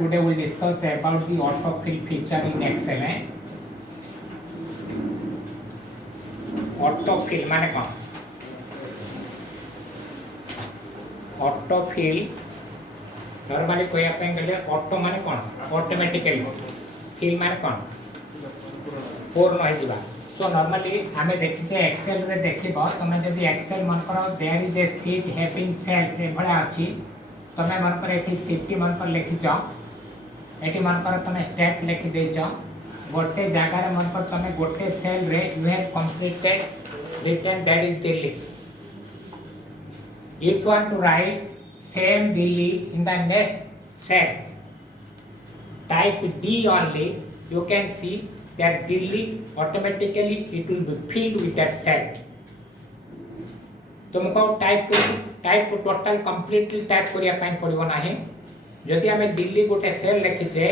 Today we will discuss about the autofill feature in Excel. Autofill माने कौन? Autofill normally कोई अपन कहले auto माने कौन? ऑटोमेटिकली फिल माने कौन? पूर्ण है दिबा. So normally हमें देखि जे Excel रे देखिबो तमे जदी Excel मन करो there is a sheet having cells ए भला अछि तमे मन कर एठी शिफ्ट मन पर लिखि जाओ एठी मन कर तमे स्टेप लिखि दे जाओ गोटे जगह रे मन पर तमे गोटे सेल रे you have completed written that is Delhi if you want to write same Delhi in the next cell type D only you can see that Delhi automatically it will be filled with that cell तुमको type total completely type करिया pine पड़िबो नाही जदि हमें दिल्ली गोटे cell लिखि जे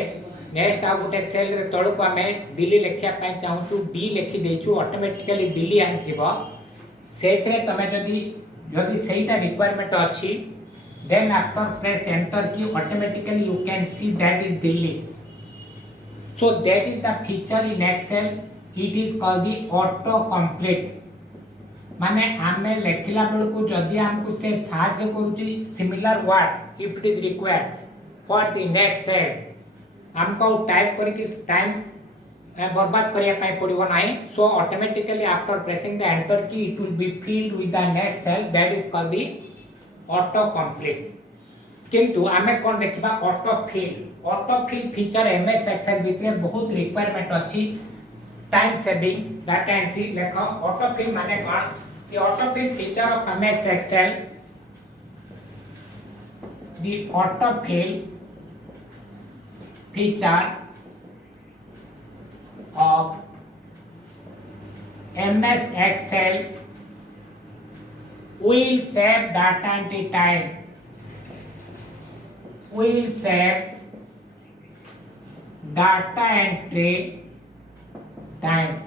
next आ गोटे cell रे तळ को हमें दिल्ली लिखिया पाइन चाहूछु डी लिखि देछु ऑटोमेटिकली दिल्ली आ जिवो सेथरे तमे जदि सेटा रिक्वायरमेंट अछि then after press enter key automatically you can see that is Delhi so that is the feature in excel it is called the auto complete माने आमे लेखिला बेल को जदि हमको से साहाय्य करूची similar word if it is required for the next cell हमको type करके टाइम बर्बाद करिया पाई पड़िबो नाही so automatically after pressing the enter key it will be filled with the next cell that is called the auto complete किंतु आमे कोन देखिबा auto fill feature MS Excel भितरे बहुत रिक्वायरमेंट अछि टाइम सेविंग डाटा एंट्री लेखो auto fill माने कोन the autofill feature of MS Excel the autofill feature of MS Excel will save data entry time will save data entry time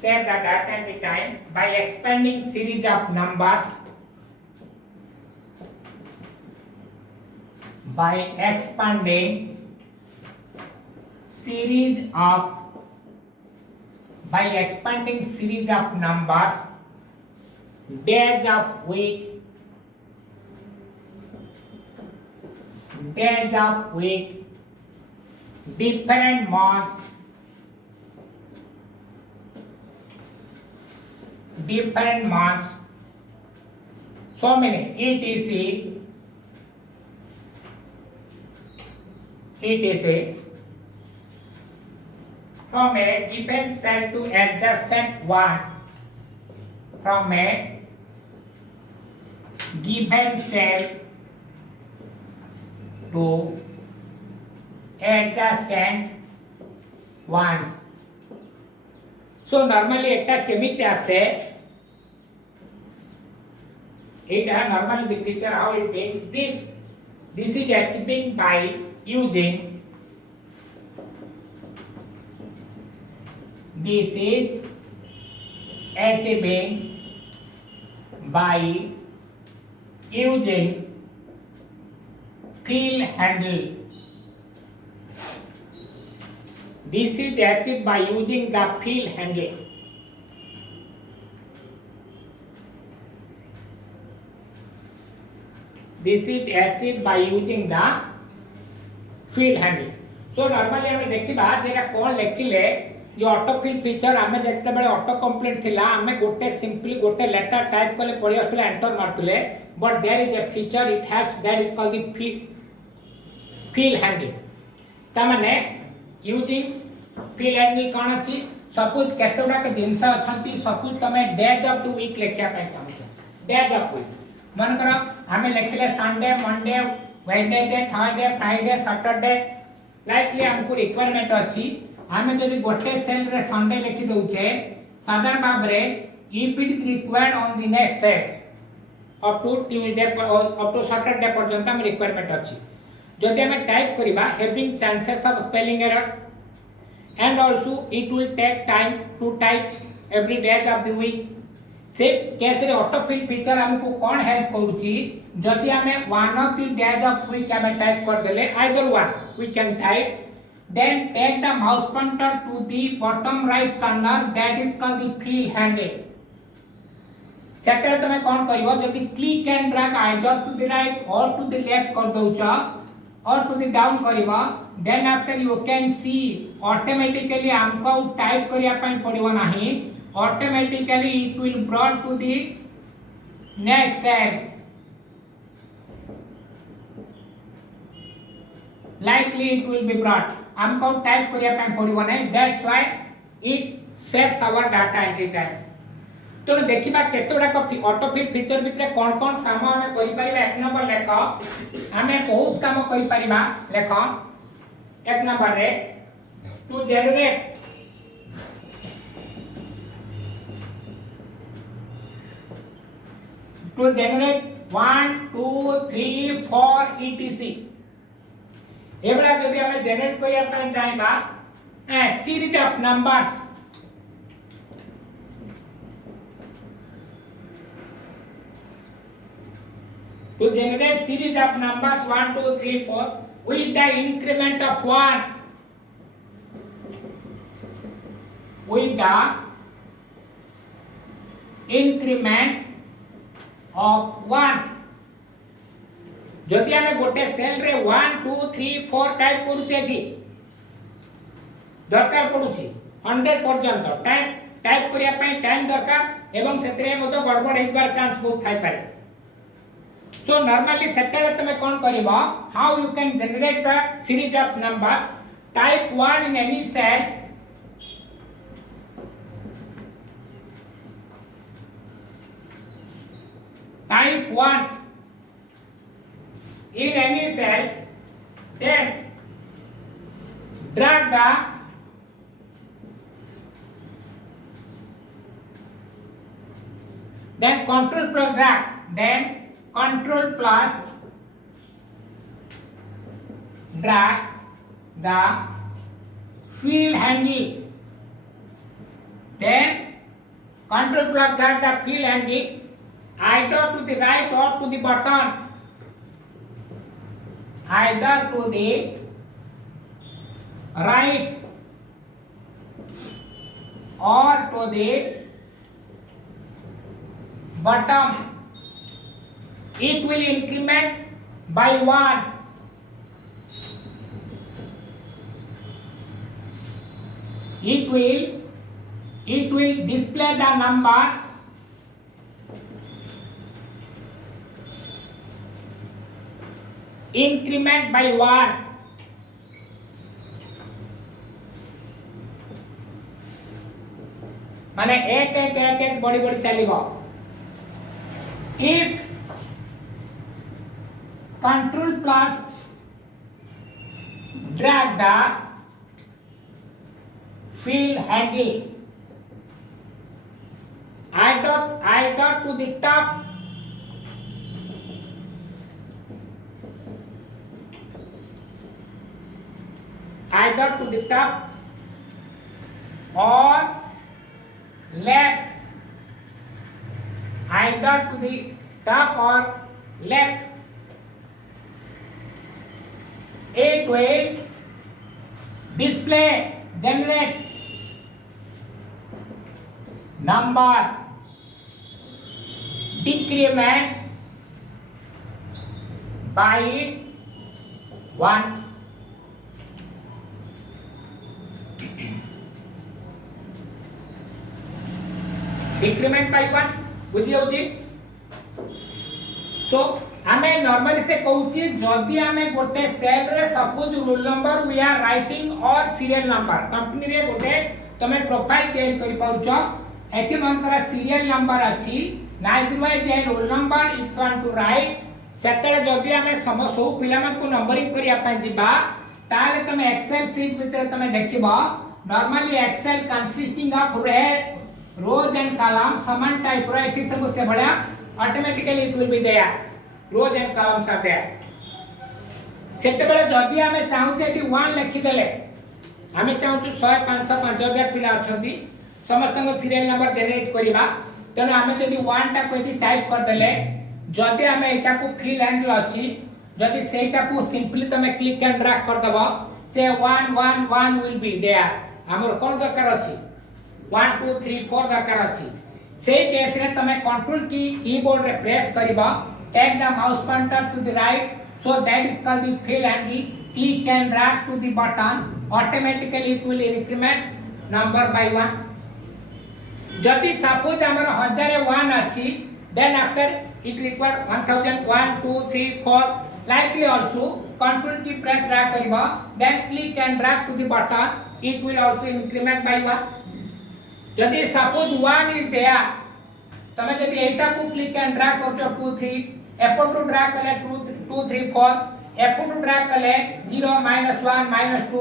save the data entry time by expanding series of numbers by expanding series of numbers days of week different months so many etc from a given cell to adjacent one from a given cell to adjacent ones so normally eta kemite ase it normally the feature how it makes this is achieving by using fill handle this is achieved by using the fill handle this is achieved by using the fill handle so normally हमें देखिबा जेरा कोन लेखिले जो auto fill feature हमें देखते बेले auto complete थिला हमें गोटे सिंपली गोटे लेटर टाइप करले पड़ी आसले एंटर मारतले but there is a feature it haves that is called the fill handle ता माने यूजिंग fill handle कोन अछि सपोज केतोडा के जिंस अछंती सपोज तमे डेज ऑफ द वीक लेखिया पय चाहू डेज ऑफ वीक मन करो हमें लिखले Sunday Monday Wednesday Thursday Friday Saturday likely हमको रिक्वायरमेंट अछि आमे जदि गोटे सेल रे संडे लिखि दउचे साधारण भाव रे if it is required on the next set up to Tuesday up to Saturday पर्यंत हम रिक्वायरमेंट अछि जदि हमें टाइप करिबा having chances of spelling error and also it will take time to type every day of the week से case रे auto fill feature हमको कौन हेल्प करूची जदि हमें one of the days of week हमें टाइप कर देले either one we can type then take the mouse pointer to the bottom right corner that is called the fill handle सेटर तमे कौन करिवो जदि click and drag either to the right or to the left कर दोचा or to the down करिवा then after you can see automatically हमको type करिया पई पड़िबो नाही automatically it will brought to the next cell likely it will be brought हमको type करिया पई पड़िबो नाही that's why it saves our data entry time तो देखिबा केतोडा को ऑटो फिल फीचर भितरे कोन कोन काम हमें करि परिबा एक नंबर लेख हमें बहुत काम करि परिबा लेख एक नंबर रे to generate to generate 1 2 3 4 etc एबला जदि हमें जनरेट करिया पय चाहिबा series of numbers to generate series of numbers 1 2 3 4 with the increment of 1 with the increment of 1 जदि हमें गोटे सेल रे 1 2 3 4 टाइप करूचे एठी दरकार पडुची 100 पर्यंत टाइप करिया पई टाइम दरकार एवं सेतरे मतो गड़बड़ हेबार चांस बहुत थाई पारे So normally setter तमे कोन करिवो how you can generate the series of numbers type 1 in any cell type 1 in any cell then drag the then control plus drag then control plus drag the fill handle then control plus drag the fill handle either to the right or to the bottom either to the right or to the bottom it will increment by 1 it will display the number increment by 1 माने एक बड़ी बड़ी चलिबो if control plus drag the fill handle either to the top or left either to the top or left it will display generate number decrement by 1 decrement by 1 बुझी जाउची सो हमें normally से कहूची जदी हमें गोटे सेल रे suppose roll number we are writing और serial number company रे गोटे तमे प्रोफाइल तैयार करि पाउछ एटी मनकरा सीरियल नंबर अछि नाइदर वाइज जे roll number equal to write सेतेले जदी हमें समस्त पिला मन को नंबरिंग करिया पय जिबा ताले तमे एक्सेल शीट भितर तमे देखिबो normally Excel consisting of rows and columns समान type रो एटी सब से बड़ा automatically it will be there rows and columns are there सेते बेले जदी हमें चाहू जे एटी 1 लिखि देले हमें चाहू 100 500 5000 पिला अछंती समस्त को सीरियल नंबर जनरेट करिबा तने हमें जदी 1 टा कोठी टाइप कर देले जदी हमें एटा को फिल हैंडल अछि जदी सेटा को सिंपली तमे क्लिक एंड ड्रैग कर दबो से 111 विल बी देयर हमर कोन दरकार अछि 1 2 3 4 दरकार अछि से केस रे तमे कंट्रोल की कीबोर्ड रे प्रेस करिबा take the mouse pointer to the right so that is called the fill handle click and drag to the button automatically it will increment number by 1 जदि सपोज हमर 1001 अछि then after it require 1000 1 2 3 4 likely also control key press drag kariba then click and drag to the button it will also increment by 1 जदि suppose 1 is there तमे जदि एटा को click and drag करछो 2 3 एपट to drag कले 2 3 4 एपट to drag कले 0 -1 -2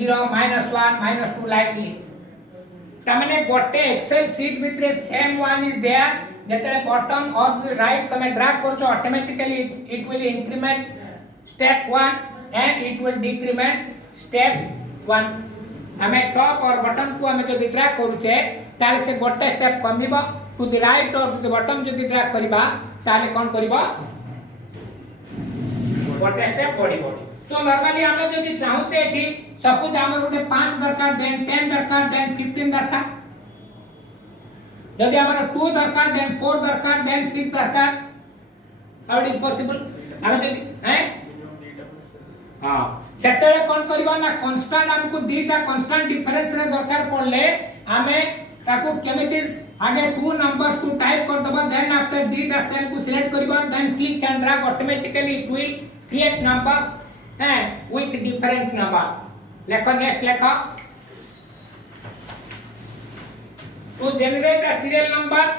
0 -1 -2 likely तमने गोटे एक्सेल शीट भितरे सेम वन इज देयर जेतले बटन और राइट तमे ड्रैग करछो automatically it will increment step 1 and it will decrement step 1 हमें टॉप और बटन को हमें जदि ड्रैग करूछे ताले से गोटे step कमिबा to the right or to the button जदि ड्रैग करबा ताले कोन करबा गोटे स्टेप बॉडी सो नॉर्मली हम जदि चाहू छे एठी सपोज हमर गोटे 5 दरकार देन 10 दरकार देन 15 दरकार जदि हमर 2 दरकार देन 4 दरकार देन 6 दरकार हाउ इट इज पॉसिबल हम जदि हैं हां सेटरे कोन करबा ना कांस्टेंट हमको दीटा कांस्टेंट डिफरेंस रे दरकार पड़ले हमें ताको केमिति आगे 2 नंबर्स को टाइप कर दबा देन आफ्टर दीटा सेल को सिलेक्ट करबा then click and drag automatically it will create numbers हैं विथ डिफरेंस नंबर लेखो नेक्स्ट लेखो to generate a serial number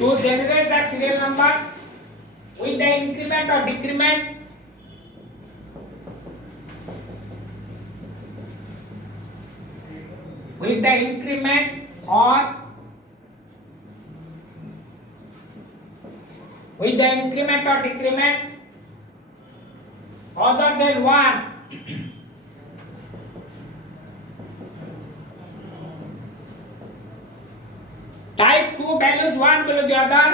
to generate the serial number with the increment or decrement with the increment or with the increment or decrement other than 1 type 2 values 1 below the other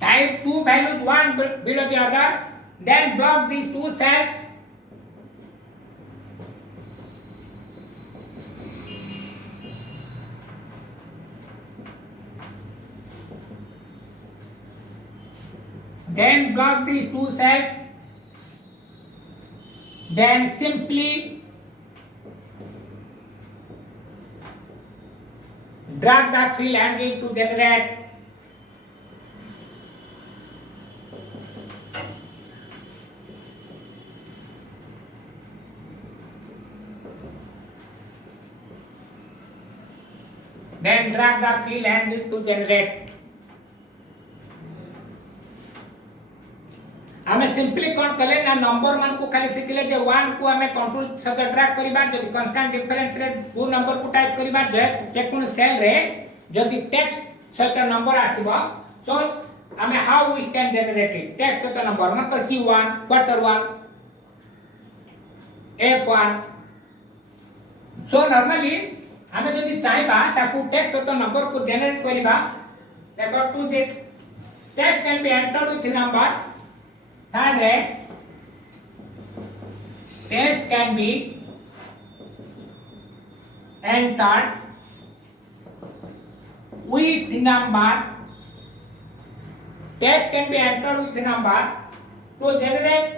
type 2 values 1 below the other then block these two cells then block these two cells then simply drag the fill handle to generate then drag the fill handle to generate हमें simply कोन कले ना number मान को खाली सिखले जे 1 को हमें control सहित ड्रैग करिबा जदि कांस्टेंट डिफरेंस रे वो नंबर को टाइप करिबा जे कोन सेल रे जदि टेक्स्ट सहित नंबर आसीबा सो हमें how we can generate it text सहित नंबर मतलब Q1 quarter 1 F1 so normally हमें जदि चाहबा ताकू टेक्स्ट सहित नंबर को जनरेट करिबा देखो टू जे text can be entered with number third text can be entered with number text can be entered with number to generate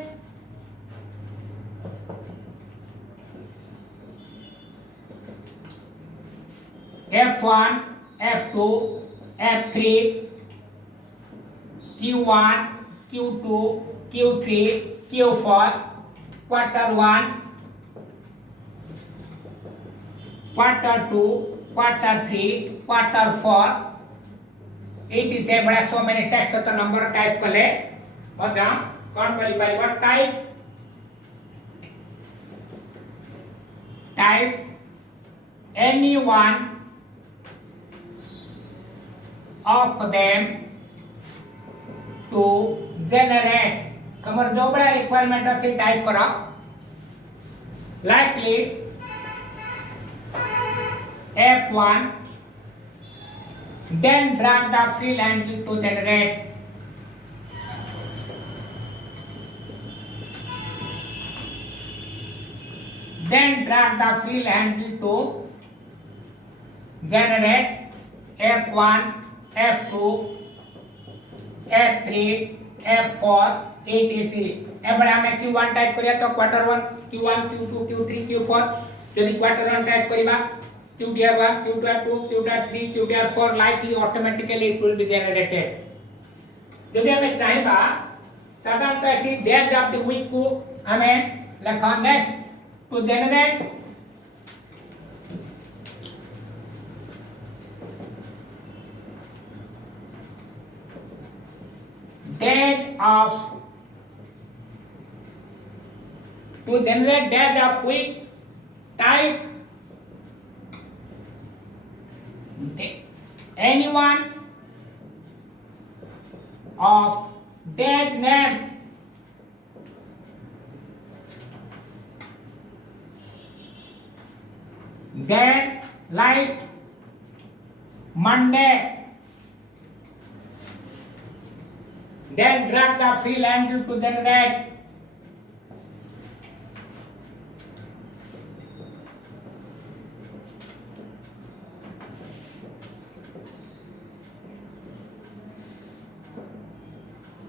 F1, F2, F3, Q1, Q2, Q3, Q4, quarter 1, quarter 2, quarter 3, quarter 4. Eighty से बड़ा सो मैंने text तो number type कले मध्य कौन करि परिबा type any one of them to generate तमर जो बड़ा रिक्वायरमेंट अछि टाइप करो likely F1 then drag the field handle to generate then drag the field handle to generate F1, F2, F3, F4 etc. एबडे हमें Q1 type करिया तो quarter 1 Q1 Q2 Q3 Q4 यदि quarter 1 type करिबा Q1 Q2 Q3 Q4 likely automatically it will be generated यदि हमें चाहिबा साधारणतः एटी डेज ऑफ द वीक को हमें लिखा next to generate days of week type anyone of days name then like Monday then drag the field handle to generate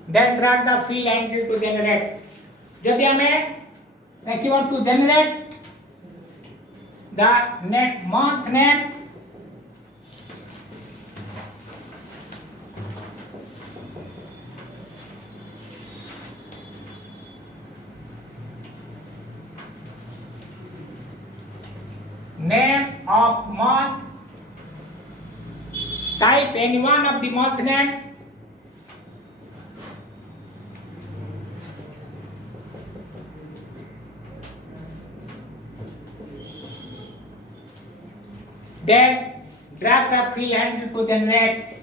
then drag the field handle to generate यदि हमें देखिए to generate the next month name of month type any one of the month name then drag the field handle to generate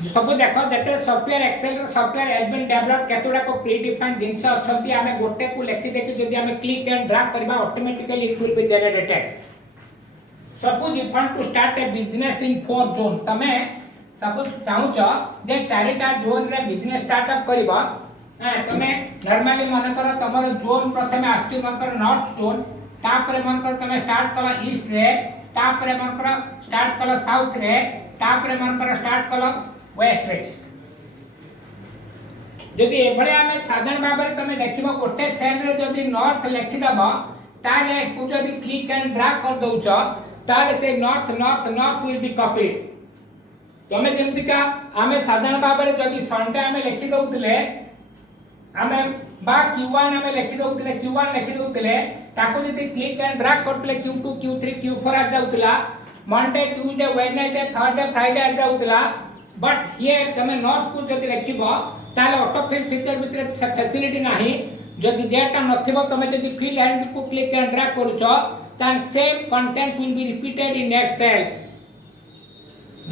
जो सब देखो जते software Excel रो software has been developed केतोडा को प्री डिफाइंड जिंस अछंती हमें गोटे को लेखि देखि जदि हमें क्लिक एंड ड्रैग करबा automatically it will be generated suppose if want to start a business in 4 zone तमे सपोज चाहू छ जे चारिटा जोन रे बिजनेस स्टार्टअप करबा तमे नॉर्मली मन कर तमर जोन प्रथमे आस्ति मन कर नॉर्थ जोन तापरे मन कर तमे स्टार्ट कला ईस्ट रे तापरे मन कर स्टार्ट कला साउथ रे तापरे मन कर स्टार्ट कला वेस्ट रे जदि एभळे हमें साधारण भाबरे तमे देखिबो गोटे सेल रे जदि नॉर्थ लिखि दबा ताले तू जदि क्लिक एंड ड्रैग कर दउछ ताले से north north north will be copied तमे जेमति का हमें साधारण भाबरे जदि संडे हमें लिखि दउतले हमें बा Q1 हमें लिखि दउतले Q1 लिखि दउतले ताको जदि क्लिक एंड ड्रैग करतले Q2 Q3 Q4 आ जाउतला Monday Tuesday Wednesday Thursday Friday आ जाउतला बट हियर तमे नॉर्थ को जदि लिखिबो ताले ऑटो फिल फीचर भितर से फैसिलिटी नाही जदि जेटा नथिबो तमे जदि फिल हैंडल को क्लिक एंड ड्रैग करूछो then same contents will be repeated in next cells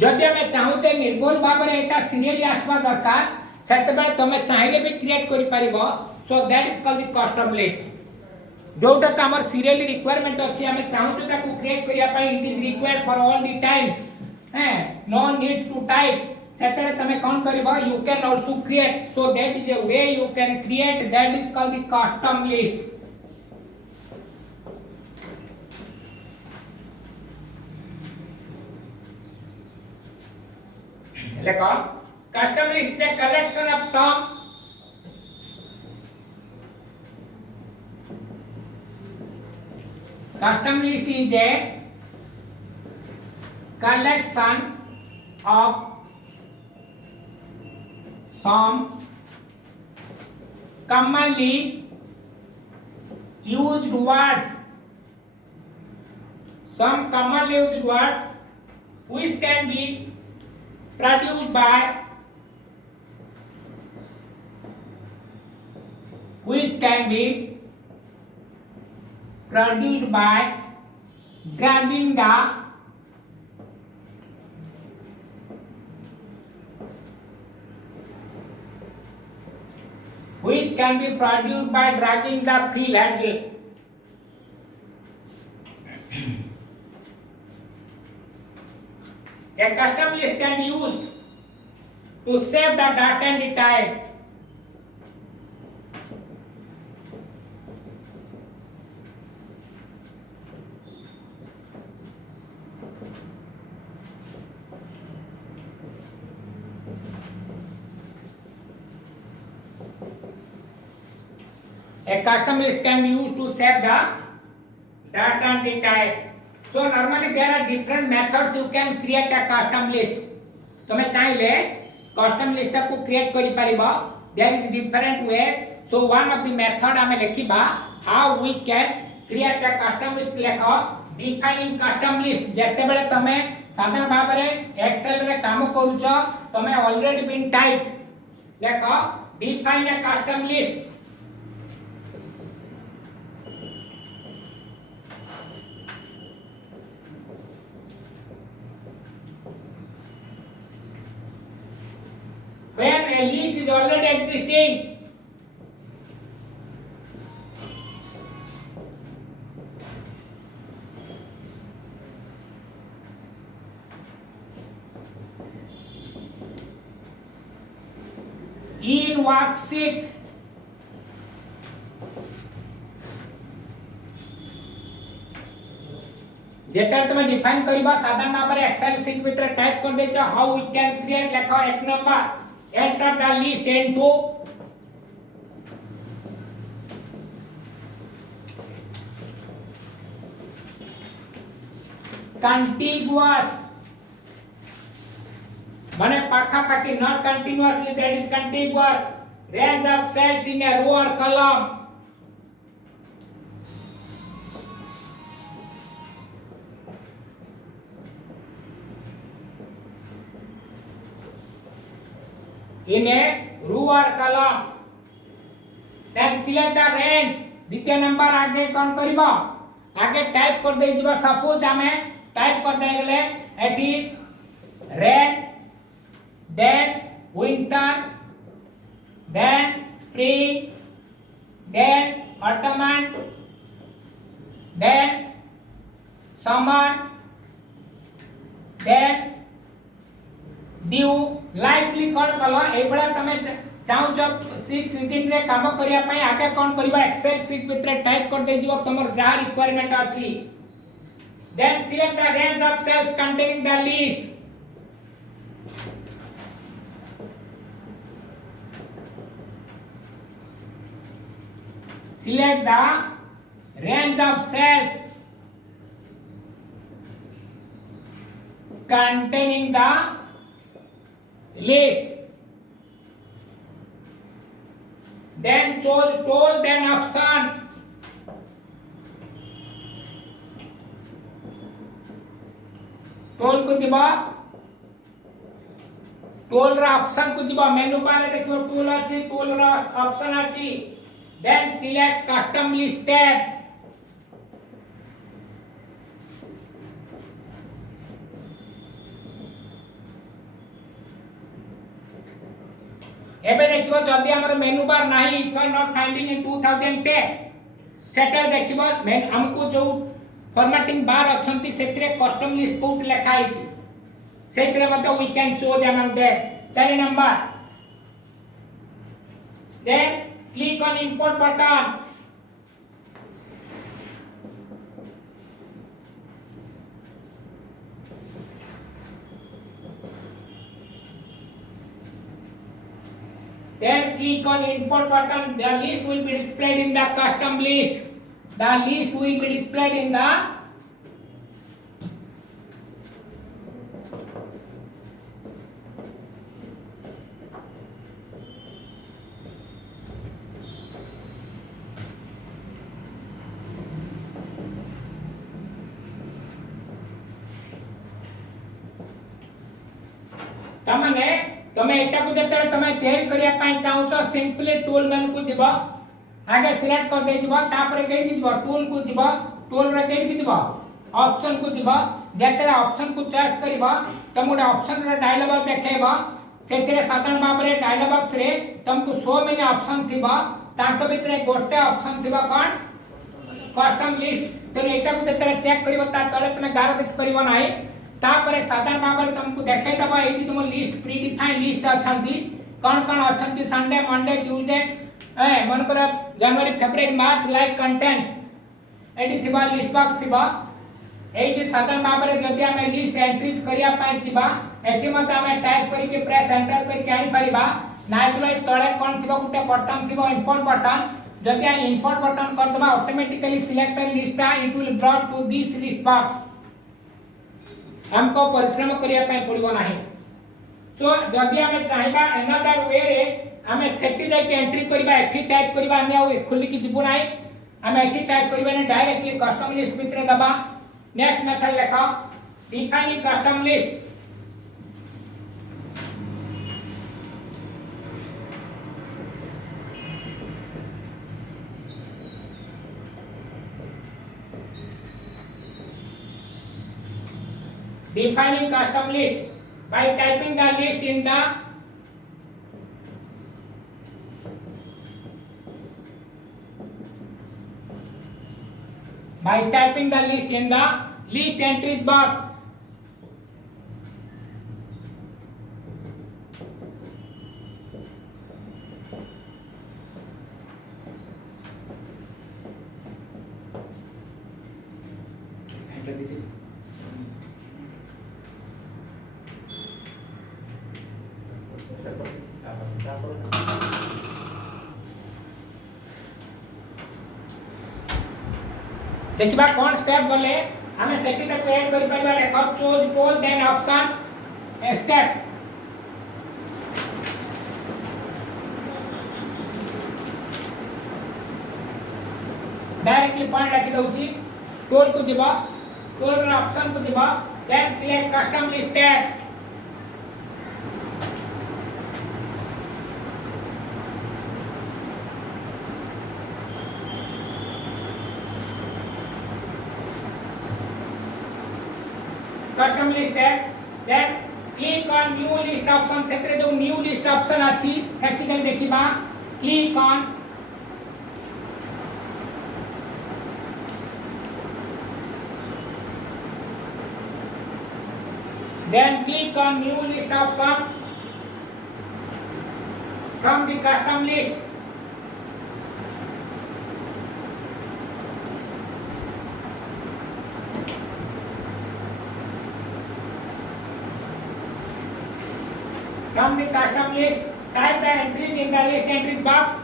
जदि हमें चाहूचे निर्भुल भाबरे एटा सीरियली आसवा दरकार सेते बेले तमे चाहिले भी क्रिएट करि परिबो so that is called the custom list जोटा का हमर सीरियली रिक्वायरमेंट अछि हमें चाहू ताको क्रिएट करिया पई it is required for all the times हैं नो नीड्स टू टाइप सेतरे तमे कोन करबो you can also create so that is a way you can create that is called the custom list लेको custom list is a collection of some custom list is a collection of some commonly used words which can be produced by dragging the field handle a custom list can be used to save the data and the type A custom list can be used to save the data and the type. So normally there are different methods you can create a custom list. तमे चाहिले custom list को create करि परिबा. There is different ways. So one of the method हमें लिखिबा how we can create a custom list लेखो defining custom list जते बेले तमे साधारण भाव रे excel रे काम करूछ तमे already been typed लेखो define a custom list when a list is already existing in worksheet जेतर तमे डिफाइन करिबा साधारण भाव रे एक्सेल शीट भीतर टाइप कर देछ हाउ वी कैन क्रिएट लेखो एक number enter the list into contiguous माने पाखा पाखी not continuously that is contiguous range of cells in a row or column in a row or column then select the range द्वितीय number आगे कोन करबो आगे type कर दे जबा सपोज हमें टाइप कर दे गेले eighty rain then winter then spring then autumn then summer then dew likely कोन कलो एबळा तमे चाहू जब 6 सीजन रे काम करिया पई आके कोन करबा एक्सेल शीट भीतर टाइप कर दे जिवो तमर जा रिक्वायरमेंट अछि then select the range of cells containing the list select the range of cells containing the list then choose tool then option tool को जिबा tool रा ऑप्शन को जिबा मेनू बार रे देखियो tool अछि tool रा ऑप्शन अछि then select custom list tab एबे देखियो जदी हमर मेनू बार नाही इफ नॉट फाइंडिंग इन 2010 सेटर देखिबो मेन हमको जो फॉर्मेटिंग बार अछंती सेतरे कस्टम लिस्ट कोड लिखा आइछि सेतरे मतलब we can choose among that 4 number then click on import button then click on import button the list will be displayed in the custom list the list will be displayed in the तमने तमे एटा को जते तमे तैयारी करिया पई चाहू छ सिंपली टूल मेनू को जिवो आगे सिलेक्ट कर दे जिवो तापर केडी जिवो टूल को जिवो टूल रे केडी जिवो ऑप्शन को जिवो जते ऑप्शन को चॉइस करबो तमोडे ऑप्शन रे डायलॉग बॉक्स देखेबो सेतिरे साधारण भाबरे डायलॉग बॉक्स रे तुमको 100 मिनी ऑप्शन थिबो ताको भितरे गोटे ऑप्शन थिबो कोन कस्टम लिस्ट तो एटा को जते चेक करबो ता तळे तमे गारो देख परिबो नाही तापरे साधारण भाबरे तुमको देखाइ दबा एटी तुम लिस्ट प्री डिफाइन लिस्ट अछंती कोन कोन अछंती संडे मंडे ट्यूसडे मन कर जनवरी फरवरी मार्च लाइक कंटेंट्स एटी थिबा लिस्ट बॉक्स थिबा एटी साधारण भाबरे जदि हमें लिस्ट एंट्रीज करिया पाइ छिबा एटी मत हमें टाइप करि के प्रेस एंटर करि के आनी परिबा नाइतले तळे कोन थिबा गुटे बटन थिबा इंपोर्ट बटन जदि आ इंपोर्ट बटन कर दबा automatically selected list it will brought to this list box हमको परिश्रम करिया पई पड़िबो नाही सो जदि हमें चाहिबा अनदर वे रे हमें सेटि जाय के एंट्री करबा एठी टाइप करबा हम आ खुली की जिबो नाही हम एठी टाइप करबा ने डायरेक्टली कस्टम लिस्ट भितरे दबा नेक्स्ट मेथड लेखा define custom list defining custom list by typing the list in the list entries box देखिबा कोन स्टेप गले हमें सेटी तक ऐड करि परबा लेखा choose tool then option step directly point रखि दउची टूल को जिबा टूल रे ऑप्शन को जिबा then select custom list tab custom list है then click on new list option सेतरे जो न्यू लिस्ट ऑप्शन अछि प्रैक्टिकल देखिबा click on then click on new list option from the custom list from the custom list type the entries in the list entries box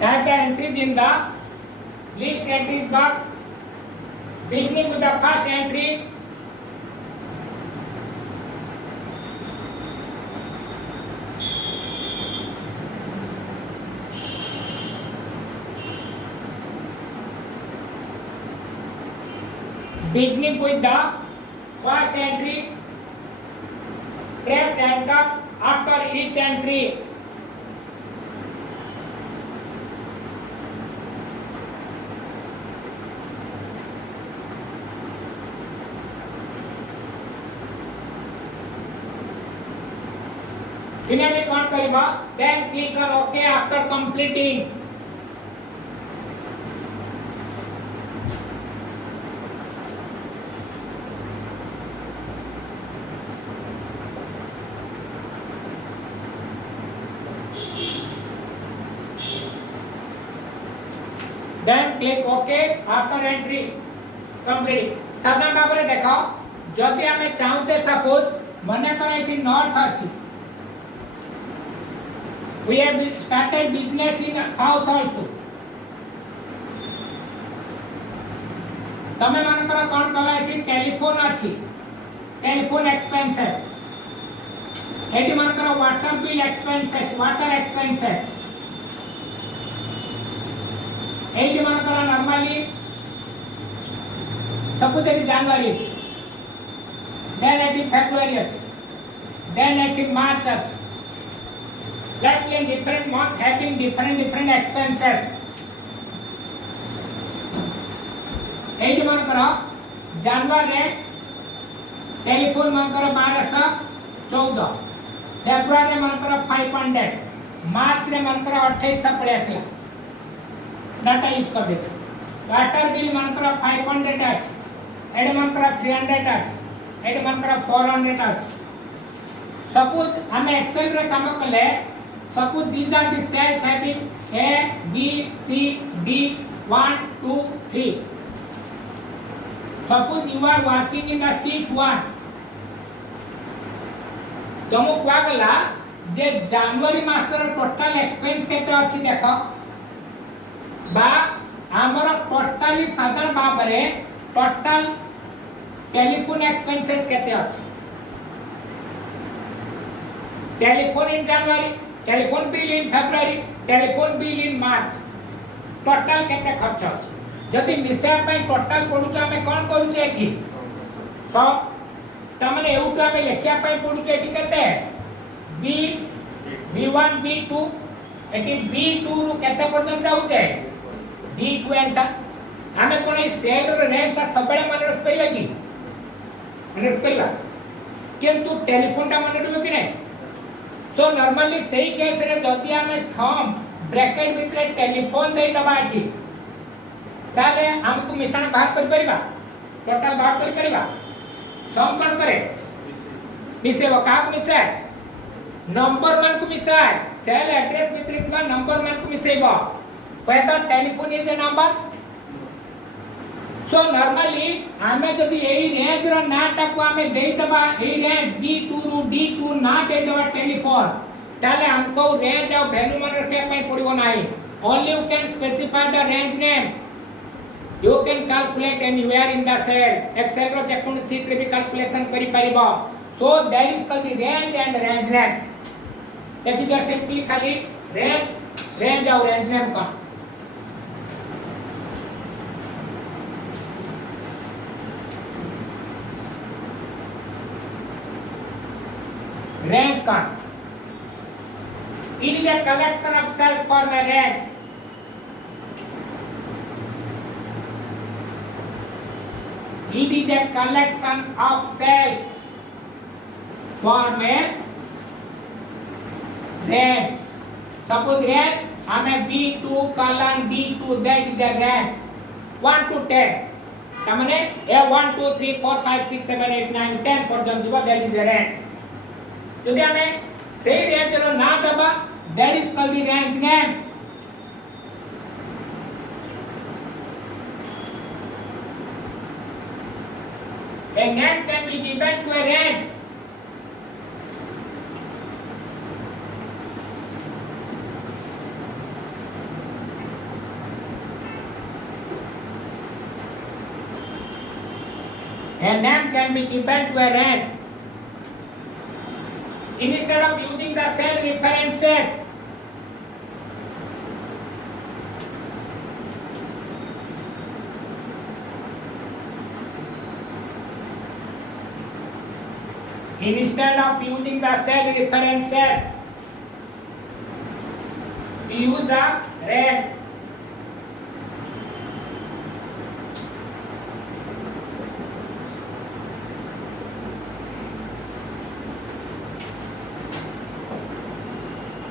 type the entries in the list entries box beginning with the first entry beginning with the first entry press enter after each entry Finally कौन करिबा then click on OK after completing. Then click OK after entry complete. साधारण भाव में देखो जदि आमे चाहूचे suppose मने कर एठी नॉर्थ अछि we have started business in south also तमे मान कर कोन कला एठी टेलीफोन अछि टेलीफोन एक्सपेंसेस एठी मान कर water bill expenses water expenses एठी मान कर नॉर्मली सपोज एठी जनवरी then एठी फरवरी अछि then एठी मार्च अछि that in different month having different expenses एठी मान करो जनवरी रे टेलीफोन मान करो 1214 फेब्रुआरी रे मान करो 500 मार्च रे मान करो 2800 पळे आसला डाटा यूज कर देछ वाटर बिल मान करो 500 अछि एडी मान करो 300 अछि एडी मान करो 400 अछि सपोज हम एक्सेल रे काम करले suppose these are the cells having A, B, C, D, 1, 2, 3. Suppose you are working in the sheet 1. तुमको क्या गला जे जनवरी मासर टोटल एक्सपेंस केते अछि देखो बा हमर टोटली साधारण भाबरे टोटल टेलीफोन एक्सपेंसेस केते अछि टेलीफोन इन जनवरी टेलीफोन बिल इन फेब्रुआरी टेलीफोन बिल इन मार्च टोटल केते खर्च अछि जदि मिसा पय टोटल पडुछ हमें कोन करूछ एठी सब तमने एउट हमें लेखिया पय पडुछ एठी केते बी b1 b2 एठी b2 रु केते पर्यंत जाउछे d2 एंटा हमें कोन सेल रो रेस्ट सबले मन रख परिबा की मन रख परिबा किंतु टेलीफोन ता मन रखबे कि नै सो नॉर्मली सही केस रे जदि हमें सम ब्रैकेट भितरे टेलीफोन दे दबा एठी ताले हमकु मिश्रण बाहर कर परिबा टोटल बाहर कर परिबा सम कोन करे मिसेबो काक मिसाय नंबर मन को मिसाय सेल एड्रेस भितरे थवा नंबर मन को मिसेबो पयता telephone is a number so normally हमें जदि एही रेंज रो नाटा को हमें दे दबा एही रेंज B2 रु D2 ना दे दबा टेलीफोन ताले हमको रेंज और वैल्यू मन रखे पय पड़िबो नाही only you can specify the range name you can calculate anywhere in the cell Excel रो जेकोन शीट रे भी कैलकुलेशन करि परिबो so that is called the range and range name देखि जस्ट सिंपली खाली रेंज और रेंज नेम का range count. It is a collection of cells form a range. It is a collection of cells form a range. Suppose range हमें B2 colon D2 that is a range 1 to 10. तमने A1 2 3 4 5 6 7 8 9 10 पर्यंत जीवा that is a range. যদি আমি সেই রেঞ্জর না দেবা that is called the range name a name can be given to a range a name can be given to a range instead of using the cell references instead of using the cell references we use the range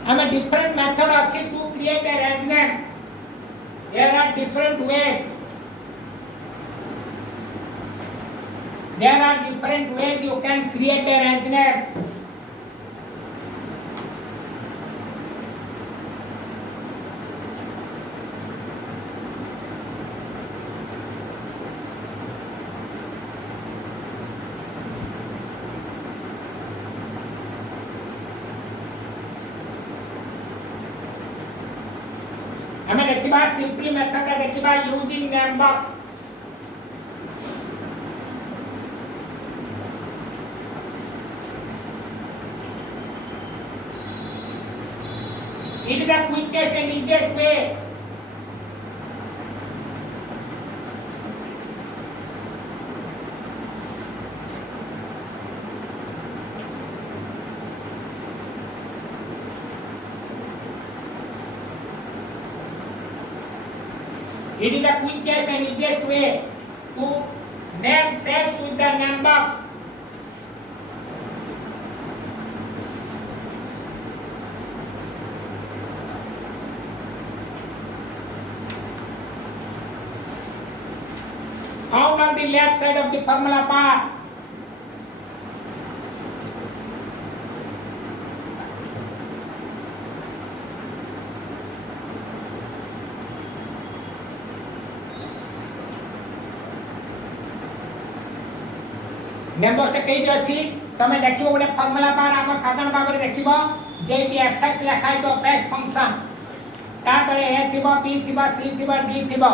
हमें different method अच्छी to create a range name. There are different ways. There are different ways you can create a range name. हमें देखिबा simply method रे देखिबा using name box it is the quickest and easiest way It is the quickest and easiest way to name cells with the name box. Found on the left side of the formula bar. Name box कईटी अछि तमे देखिबो गोटे formula बार हमर साधारण भाबरे देखिबो jetty fx लिखाइ तो best function ता तळे a थिबो b थिबो c थिबो d थिबो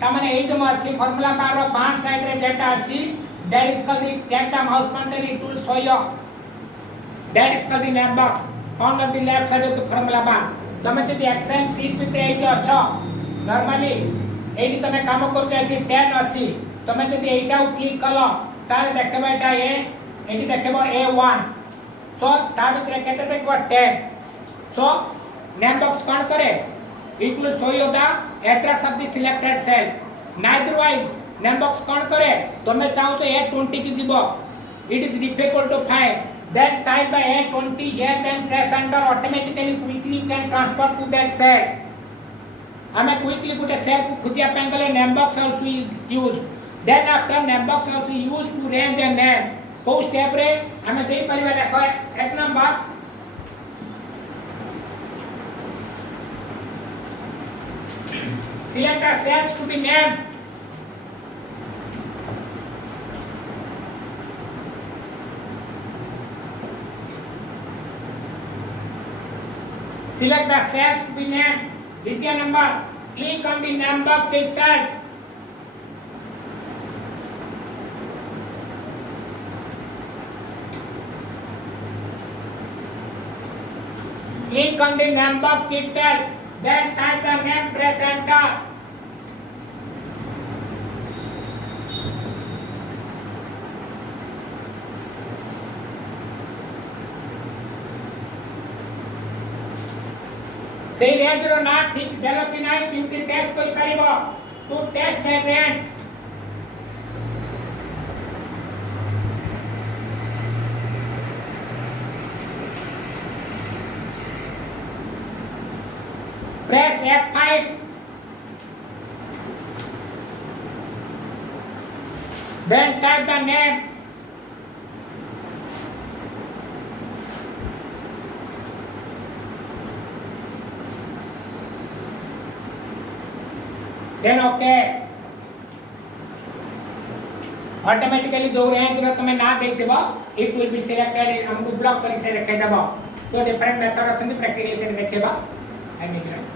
ता माने एई जम अछि फार्मूला बार रो बां साइड रे जेटा अछि that is called the take the mouse pointer it will show you that is called the name box found on the left side of the formula bar तमे जदि एक्सेल शीट भितरे एटी अछ normally एटी तमे काम करछ एटी 10 अछि तमे जदि एटा क्लिक कलो ताले देखबा एटा ए एटी देखबो A1 सो ता भितरे केते देखबो 10 सो नेम बॉक्स कोन करे it will show you the address of the selected cell otherwise name box कोन करे तमे चाहो तो A20 की जीवो it is difficult to find then type by A20 here then press enter automatically quickly you can transfer to that cell हमें quickly गुटे cell को खुजिया पे गले name box also use then after name box also used to range a name को step रे हमें देई परिबा देखो एक number select the cells to be named select the cells to be named द्वितीय number click on the name box itself click on the name box itself then type the name press enter से range रो ना ठीक देलो कि नाही किमती test कोई करिवो to test that range press F5 then type the name then okay automatically जो रेंज रो तमे ना देथिबो इट विल बी सिलेक्टेड हमको ब्लॉक करि से रखे देबो तो डिफरेंट मेथड अछन प्रैक्टिकली से देखेबा आई मेक इट